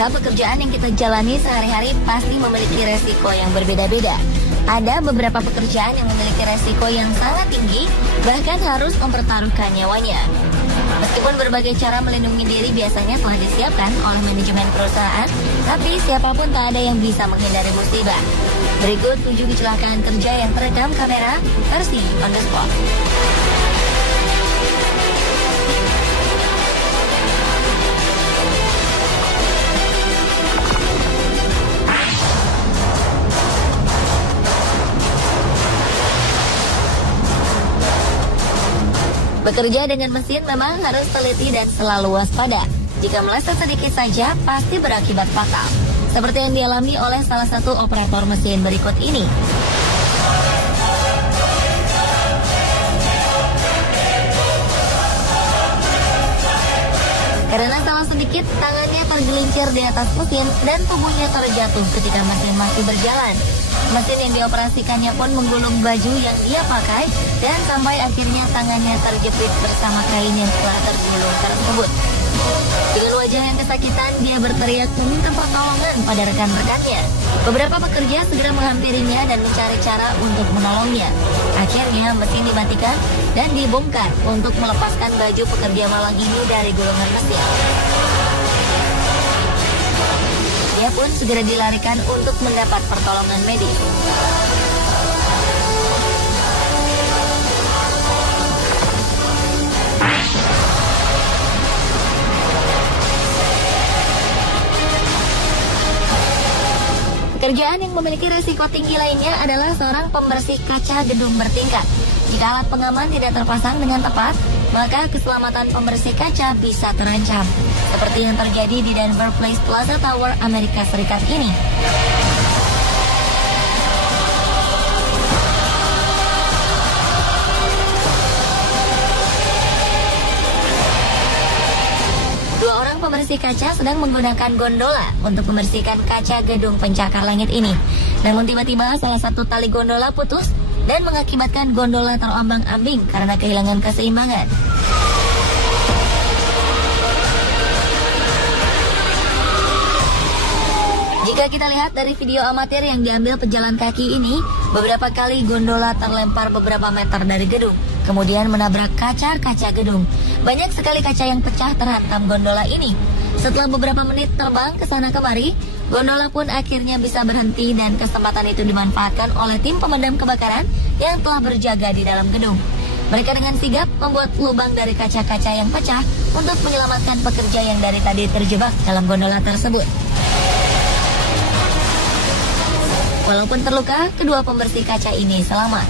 Pemirsa, pekerjaan yang kita jalani sehari-hari pasti memiliki resiko yang berbeda-beda. Ada beberapa pekerjaan yang memiliki resiko yang sangat tinggi, bahkan harus mempertaruhkan nyawanya. Meskipun berbagai cara melindungi diri biasanya telah disiapkan oleh manajemen perusahaan, tapi siapapun tak ada yang bisa menghindari musibah. Berikut 7 kecelakaan kerja yang terekam kamera versi on the spot. Bekerja dengan mesin memang harus teliti dan selalu waspada. Jika meleset sedikit saja, pasti berakibat fatal. Seperti yang dialami oleh salah satu operator mesin berikut ini. Karena salah sedikit, tangannya tergelincir di atas mesin dan tubuhnya terjatuh ketika mesin masih berjalan. Mesin yang dioperasikannya pun menggulung baju yang dia pakai dan sampai akhirnya tangannya terjepit bersama kain yang telah tergulung tersebut. Dengan wajah yang kesakitan, dia berteriak meminta pertolongan pada rekan-rekannya. Beberapa pekerja segera menghampirinya dan mencari cara untuk menolongnya. Akhirnya mesin dimatikan dan dibongkar untuk melepaskan baju pekerja malang ini dari gulungan mesin. Dia pun segera dilarikan untuk mendapat pertolongan medis. Pekerjaan yang memiliki resiko tinggi lainnya adalah seorang pembersih kaca gedung bertingkat. Jika alat pengaman tidak terpasang dengan tepat, maka keselamatan pembersih kaca bisa terancam. Seperti yang terjadi di Denver Place Plaza Tower, Amerika Serikat ini. Dua orang pembersih kaca sedang menggunakan gondola untuk membersihkan kaca gedung pencakar langit ini. Namun tiba-tiba salah satu tali gondola putus dan mengakibatkan gondola terombang-ambing karena kehilangan keseimbangan. Jika kita lihat dari video amatir yang diambil pejalan kaki ini, beberapa kali gondola terlempar beberapa meter dari gedung, kemudian menabrak kaca-kaca gedung. Banyak sekali kaca yang pecah terhantam gondola ini. Setelah beberapa menit terbang ke sana kemari, gondola pun akhirnya bisa berhenti dan kesempatan itu dimanfaatkan oleh tim pemadam kebakaran yang telah berjaga di dalam gedung. Mereka dengan sigap membuat lubang dari kaca-kaca yang pecah untuk menyelamatkan pekerja yang dari tadi terjebak dalam gondola tersebut. Walaupun terluka, kedua pembersih kaca ini selamat.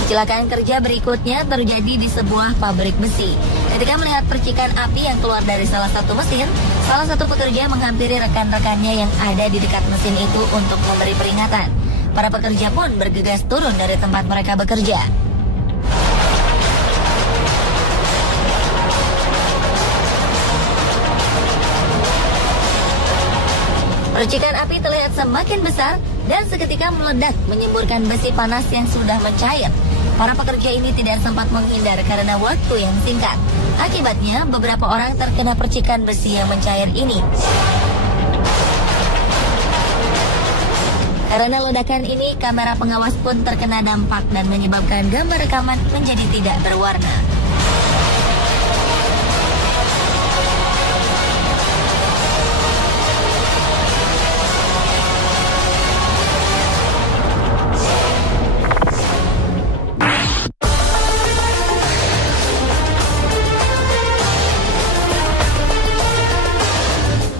Kecelakaan kerja berikutnya terjadi di sebuah pabrik besi. Ketika melihat percikan api yang keluar dari salah satu mesin, salah satu pekerja menghampiri rekan-rekannya yang ada di dekat mesin itu untuk memberi peringatan. Para pekerja pun bergegas turun dari tempat mereka bekerja. Percikan api terlihat semakin besar dan seketika meledak menyemburkan besi panas yang sudah mencair. Para pekerja ini tidak sempat menghindar karena waktu yang singkat. Akibatnya, beberapa orang terkena percikan besi yang mencair ini. Karena ledakan ini, kamera pengawas pun terkena dampak dan menyebabkan gambar rekaman menjadi tidak berwarna.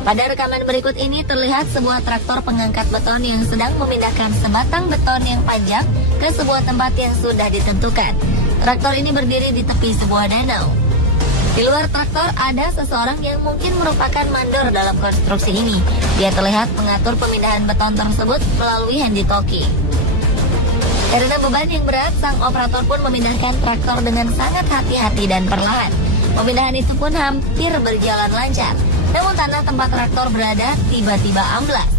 Pada rekaman berikut ini terlihat sebuah traktor pengangkat beton yang sedang memindahkan sebatang beton yang panjang ke sebuah tempat yang sudah ditentukan. Traktor ini berdiri di tepi sebuah danau. Di luar traktor ada seseorang yang mungkin merupakan mandor dalam konstruksi ini. Dia terlihat mengatur pemindahan beton tersebut melalui handy-talkie. Karena beban yang berat, sang operator pun memindahkan traktor dengan sangat hati-hati dan perlahan. Pemindahan itu pun hampir berjalan lancar. Namun tanah tempat traktor berada tiba-tiba amblas.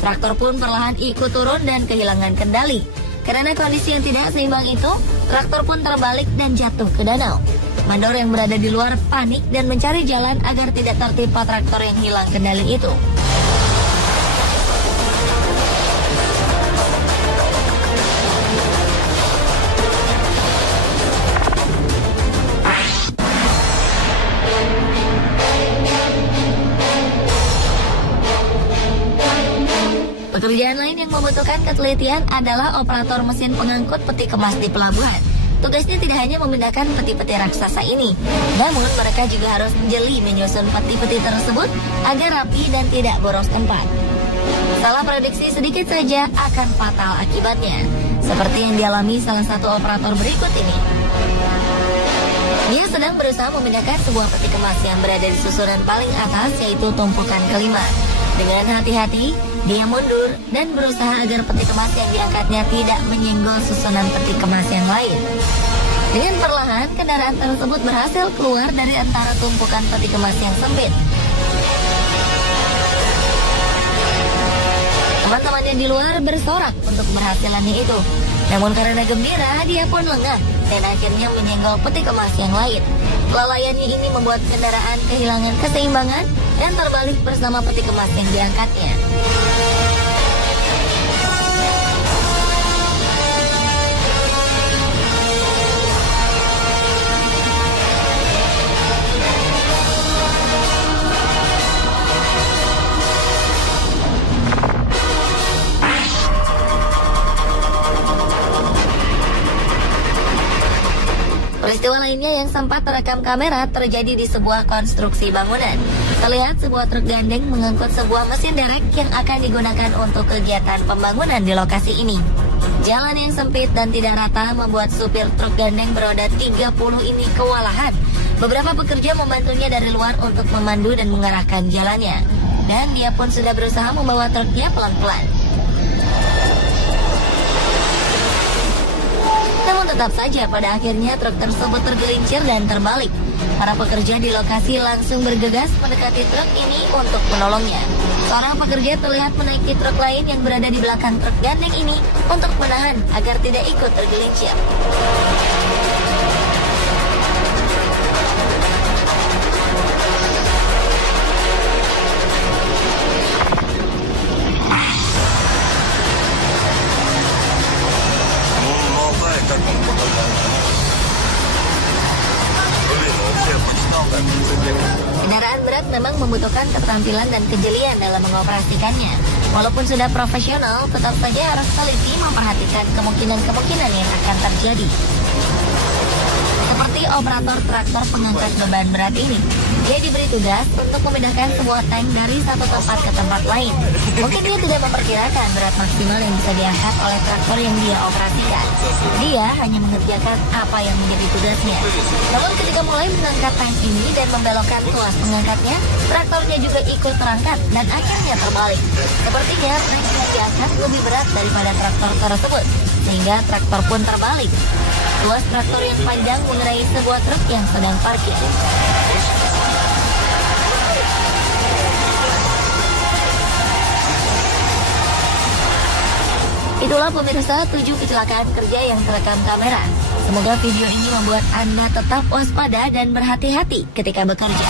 Traktor pun perlahan ikut turun dan kehilangan kendali. Karena kondisi yang tidak seimbang itu, traktor pun terbalik dan jatuh ke danau. Mandor yang berada di luar panik dan mencari jalan agar tidak tertimpa traktor yang hilang kendali itu. Pekerjaan lain yang membutuhkan ketelitian adalah operator mesin pengangkut peti kemas di pelabuhan. Tugasnya tidak hanya memindahkan peti-peti raksasa ini, namun mereka juga harus menjeli menyusun peti-peti tersebut agar rapi dan tidak boros tempat. Salah prediksi sedikit saja akan fatal akibatnya, seperti yang dialami salah satu operator berikut ini. Dia sedang berusaha memindahkan sebuah peti kemas yang berada di susunan paling atas, yaitu tumpukan kelima. Dengan hati-hati, dia mundur dan berusaha agar peti kemas yang diangkatnya tidak menyenggol susunan peti kemas yang lain. Dengan perlahan, kendaraan tersebut berhasil keluar dari antara tumpukan peti kemas yang sempit. Teman-temannya di luar bersorak untuk keberhasilannya itu. Namun karena gembira, dia pun lengah dan akhirnya menyenggol peti kemas yang lain. Kelalaiannya ini membuat kendaraan kehilangan keseimbangan dan terbalik bersama peti kemas yang diangkatnya. Peristiwa lainnya yang sempat terekam kamera terjadi di sebuah konstruksi bangunan. Terlihat sebuah truk gandeng mengangkut sebuah mesin derek yang akan digunakan untuk kegiatan pembangunan di lokasi ini. Jalan yang sempit dan tidak rata membuat supir truk gandeng beroda 30 ini kewalahan. Beberapa pekerja membantunya dari luar untuk memandu dan mengarahkan jalannya. Dan dia pun sudah berusaha membawa truknya pelan-pelan. Namun tetap saja pada akhirnya truk tersebut tergelincir dan terbalik. Para pekerja di lokasi langsung bergegas mendekati truk ini untuk menolongnya. Seorang pekerja terlihat menaiki truk lain yang berada di belakang truk gandeng ini untuk menahan agar tidak ikut tergelincir. Kendaraan berat memang membutuhkan keterampilan dan kejelian dalam mengoperasikannya. Walaupun sudah profesional, tetap saja harus teliti memperhatikan kemungkinan-kemungkinan yang akan terjadi. Seperti operator traktor pengangkat beban berat ini. Dia diberi tugas untuk memindahkan sebuah tank dari satu tempat ke tempat lain. Mungkin dia tidak memperkirakan berat maksimal yang bisa diangkat oleh traktor yang dia operasikan. Dia hanya mengerjakan apa yang menjadi tugasnya. Namun ketika mulai mengangkat tank ini dan membelokkan tuas pengangkatnya, traktornya juga ikut terangkat dan akhirnya terbalik. Sepertinya tank yang diangkat lebih berat daripada traktor tersebut, sehingga traktor pun terbalik. Tuas traktor yang panjang mengenai sebuah truk yang sedang parkir. Itulah pemirsa 7 kecelakaan kerja yang terekam kamera. Semoga video ini membuat Anda tetap waspada dan berhati-hati ketika bekerja.